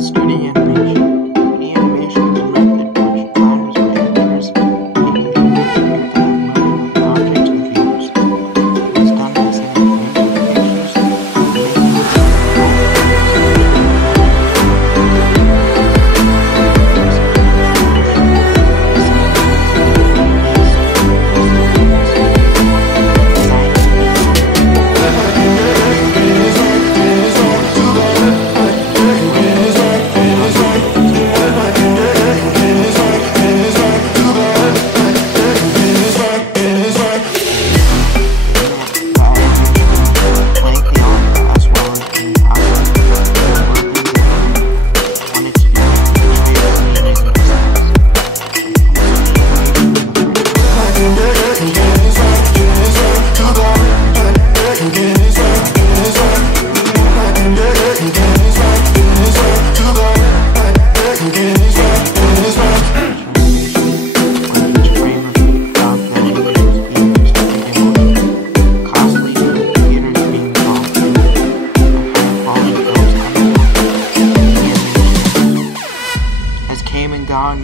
is 2D animation? 2D animation is a method which allows animators manipulate the movement of objects and views. It is done by sending frames of pictures and making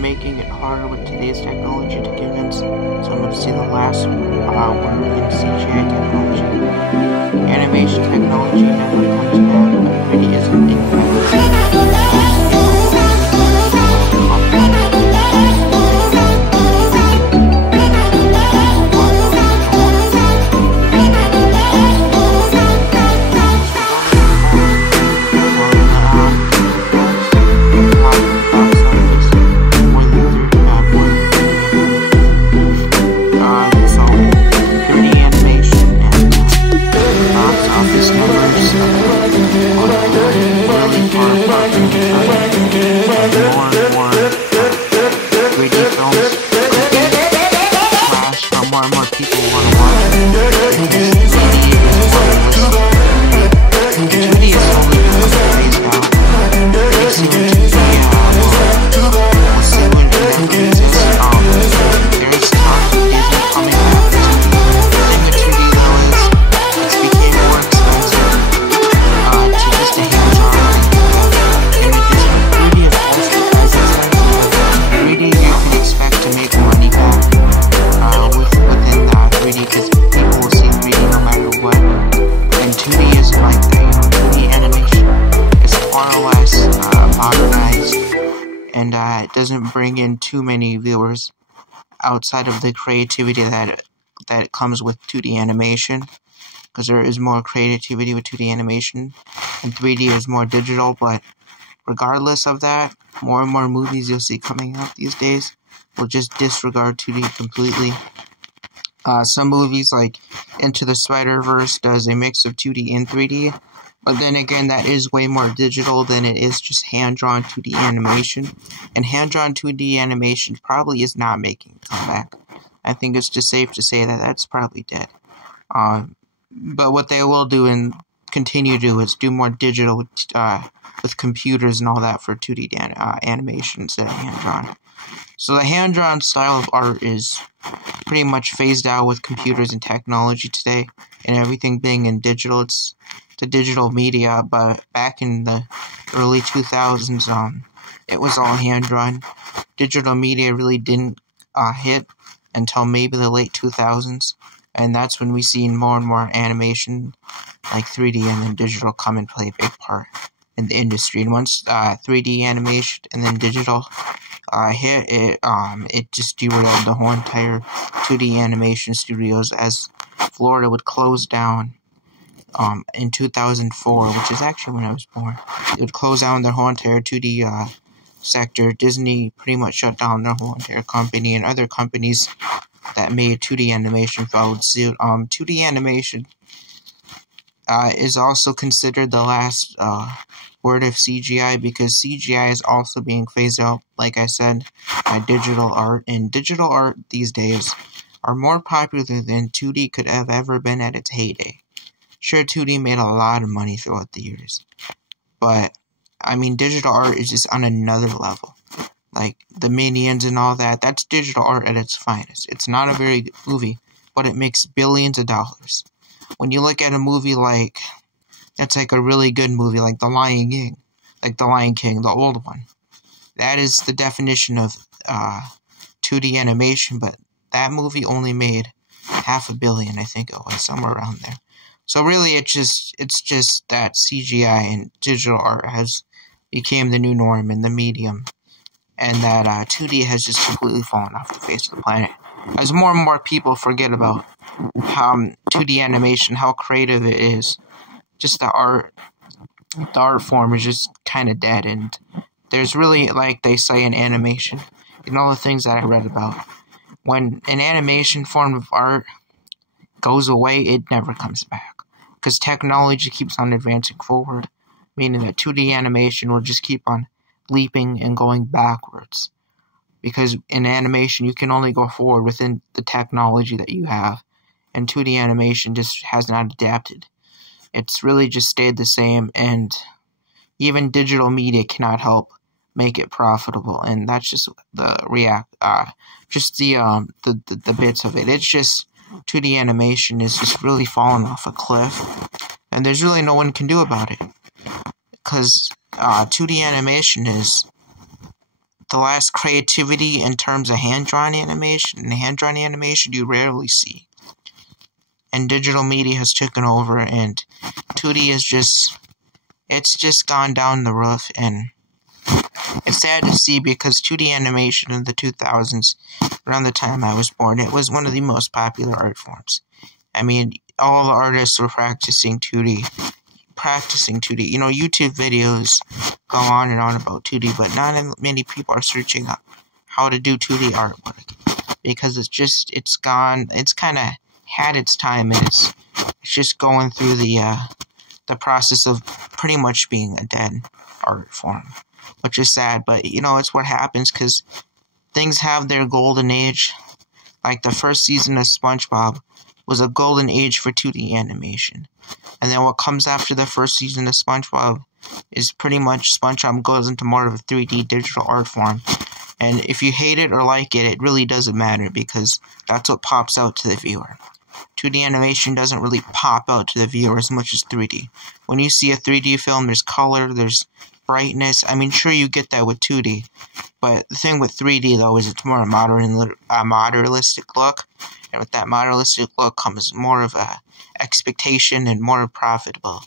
making it harder with today's technology to convince someone to see the last word in CGI technology. Animation technology never comes back, but really isn't infinite. It doesn't bring in too many viewers outside of the creativity that comes with 2D animation, because there is more creativity with 2D animation and 3D is more digital. But regardless of that, more and more movies you'll see coming out these days will just disregard 2D completely. Some movies like Into the Spider-Verse does a mix of 2D and 3D, but then again, that is way more digital than it is just hand-drawn 2D animation. And hand-drawn 2D animation probably is not making a comeback. I think it's just safe to say that that's probably dead. But what they will do and continue to do is do more digital with computers and all that for 2D animation instead of hand-drawn. So the hand-drawn style of art is pretty much phased out with computers and technology today, and everything being in digital. It's the digital media, but back in the early 2000s, it was all hand-drawn. Digital media really didn't hit until maybe the late 2000s, and that's when we seen more and more animation like 3D and then digital come and play a big part in the industry. And once 3D animation and then digital hit, it just derailed the whole entire 2D animation studios, as Florida would close down in 2004, which is actually when I was born. It would close down their whole entire 2D sector. Disney pretty much shut down their whole entire company, and other companies that made 2D animation followed suit. 2D animation is also considered the last word of CGI, because CGI is also being phased out, like I said, by digital art. And digital art these days are more popular than 2D could have ever been at its heyday. Sure, 2D made a lot of money throughout the years, but I mean, digital art is just on another level. Like the Minions and all that, that's digital art at its finest. It's not a very good movie, but it makes billions of dollars. When you look at a movie like, that's like a really good movie, like The Lion King. like The Lion King, the old one. That is the definition of 2D animation, but that movie only made $500 million, I think it was, somewhere around there. So really, it's just that CGI and digital art has became the new norm in the medium, and that 2D has just completely fallen off the face of the planet. As more and more people forget about how 2D animation, how creative it is, just the art form is just kind of dead, and there's really, like they say in animation, and all the things that I read about, when an animation form of art goes away, it never comes back. Because technology keeps on advancing forward, meaning that 2D animation will just keep on leaping and going backwards. Because in animation, you can only go forward within the technology that you have, and 2D animation just has not adapted. It's really just stayed the same, and even digital media cannot help make it profitable, and that's just the bits of it. It's just 2D animation is just really falling off a cliff, and there's really no one can do about it, because 2D animation is the last creativity in terms of hand-drawn animation, and hand-drawn animation you rarely see. And digital media has taken over, and 2D is it's just gone down the roof, and it's sad to see, because 2D animation in the 2000s, around the time I was born, it was one of the most popular art forms. I mean, all the artists were practicing 2D. You know, YouTube videos go on and on about 2D, but not many people are searching up how to do 2D artwork, because it's kind of had its time, and it's just going through the process of pretty much being a dead art form, which is sad, but you know, it's what happens, because things have their golden age. Like the first season of SpongeBob was a golden age for 2D animation, and then what comes after the first season of SpongeBob is pretty much SpongeBob goes into more of a 3D digital art form, and if you hate it or like it, it really doesn't matter, because that's what pops out to the viewer. 2D animation doesn't really pop out to the viewer as much as 3D. When you see a 3D film, there's color, there's brightness. I mean, sure, you get that with 2D, but the thing with 3D, though, is it's more a modernistic look, and with that modernistic look comes more of a expectation and more profitable.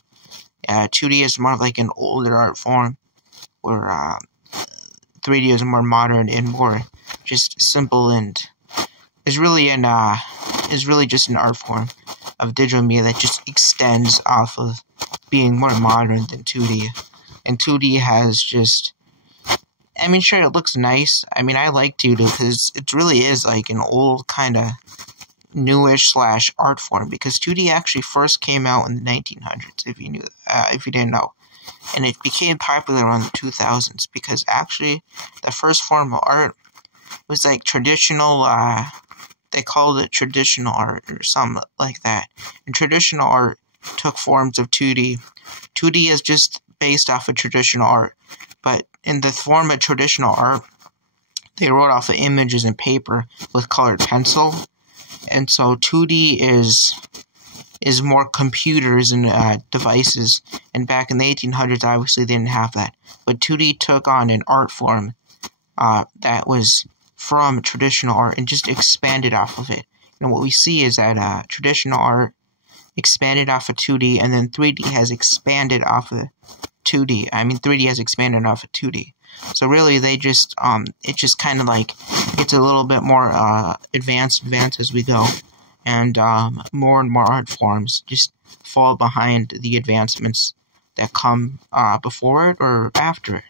2D is more of like an older art form, where 3D is more modern and more just simple, and is really just an art form of digital media that just extends off of being more modern than 2D. And 2D has just, I mean, sure, it looks nice. I mean, I like 2D because it really is like an old kind of newish / art form, because 2D actually first came out in the 1900s, if you didn't know. And it became popular around the 2000s, because actually the first form of art was like traditional, they called it traditional art or something like that. And traditional art took forms of 2D. 2D is just based off of traditional art, but in the form of traditional art, they wrote off of images and paper with colored pencil. And so 2D is more computers and devices, and back in the 1800s, obviously they didn't have that. But 2D took on an art form that was from traditional art and just expanded off of it. And what we see is that traditional art expanded off of 2D, and then 3D has expanded off of 2D. I mean, 3D has expanded off of 2D. So really, they just it just kind of like gets a little bit more advanced as we go, and more and more art forms just fall behind the advancements that come before it or after it.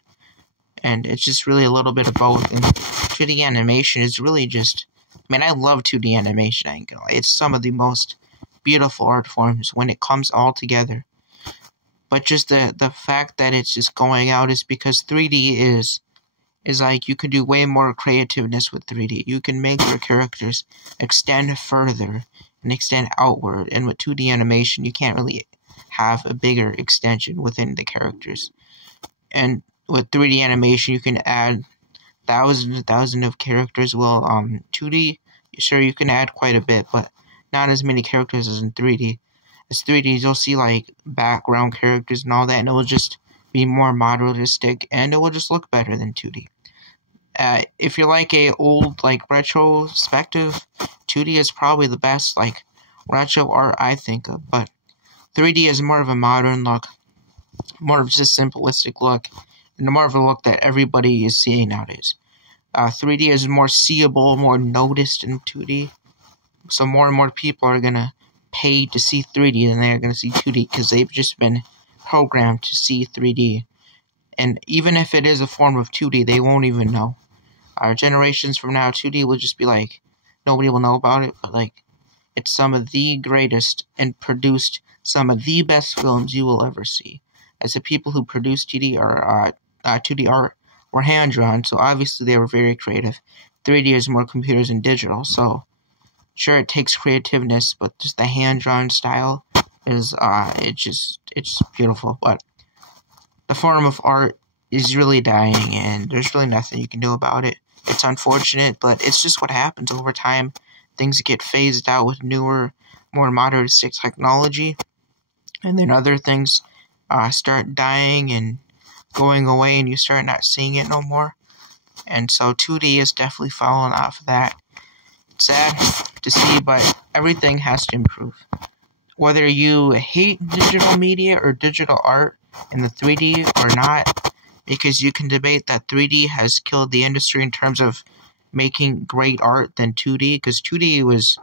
And it's just really a little bit of both. And 2D animation is really just, I mean, I love 2D animation, I ain't gonna lie. It's some of the most beautiful art forms when it comes all together. But just the fact that it's just going out is because 3D is like, you can do way more creativeness with 3D. You can make your characters extend further and extend outward. And with 2D animation, you can't really have a bigger extension within the characters. And with 3D animation, you can add thousands and thousands of characters. Well, 2D, sure, you can add quite a bit, but not as many characters as in 3D. As 3D, you'll see like background characters and all that, and it'll just be more modernistic, and it will just look better than 2D. If you're like a old like retrospective, 2D is probably the best like retro art I think of, but 3D is more of a modern look, more of just a simplistic look, and more of a look that everybody is seeing nowadays. 3D is more seeable, more noticed in 2D, so more and more people are gonna pay to see 3D than they are gonna see 2D because they've just been programmed to see 3D. And even if it is a form of 2D, they won't even know. Our generations from now, 2D will just be like, nobody will know about it, but like, it's some of the greatest and produced some of the best films you will ever see. As the people who produced 2D art were hand-drawn, so obviously they were very creative. 3D is more computers and digital, so sure it takes creativeness, but just the hand-drawn style is, it's beautiful. But the form of art is really dying, and there's really nothing you can do about it. It's unfortunate, but it's just what happens over time. Things get phased out with newer, more modernistic technology, and then other things start dying and going away, and you start not seeing it no more. And so 2D is definitely falling off of that. It's sad to see, but everything has to improve. Whether you hate digital media or digital art in the 3D or not, because you can debate that 3D has killed the industry in terms of making great art than 2D, because 2D was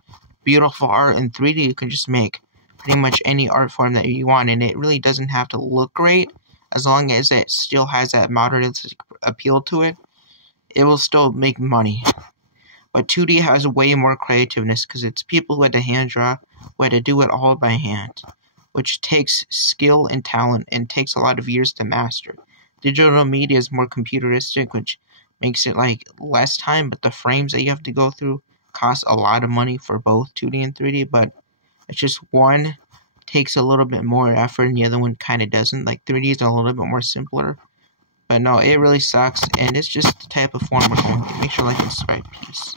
beautiful art, and 3D you can just make pretty much any art form that you want, and it really doesn't have to look great. As long as it still has that modernistic appeal to it, it will still make money. But 2D has way more creativeness because it's people who had to hand draw, who had to do it all by hand, which takes skill and talent and takes a lot of years to master. Digital media is more computeristic, which makes it like less time, but the frames that you have to go through cost a lot of money for both 2D and 3D, but it's just one takes a little bit more effort and the other one kind of doesn't. Like 3D is a little bit more simpler, but no, it really sucks, and it's just the type of form we're going to. Make sure to like and subscribe. Peace.